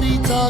Marita.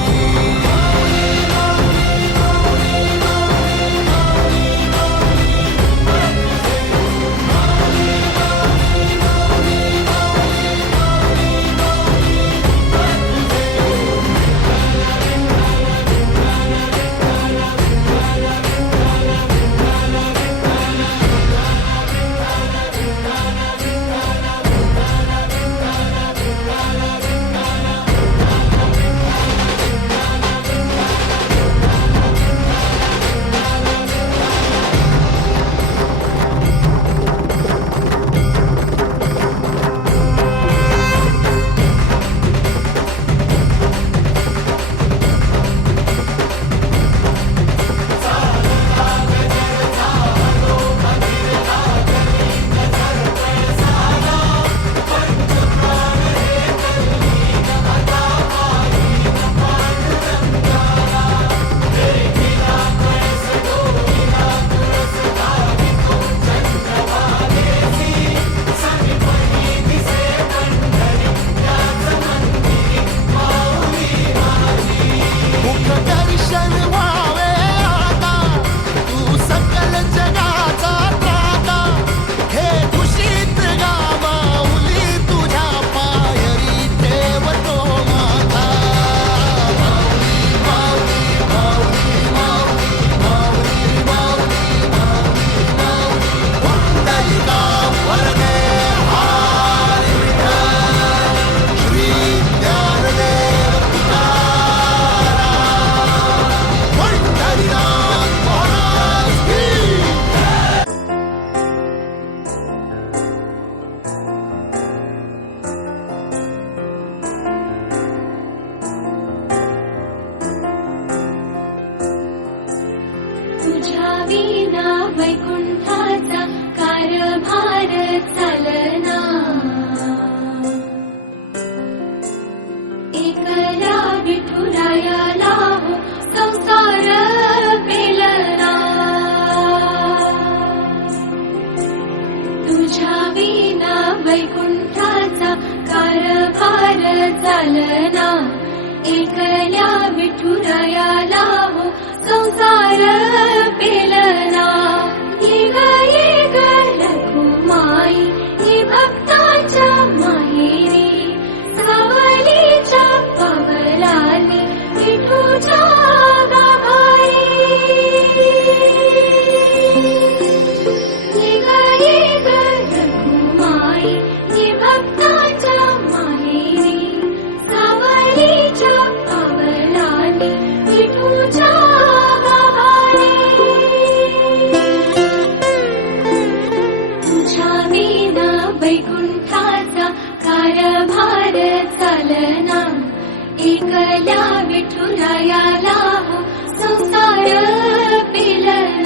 వీణా వైకుంఠ संसार वैकुण्ठाचा वैकुण्ठा सा car भलना संसार पिलना.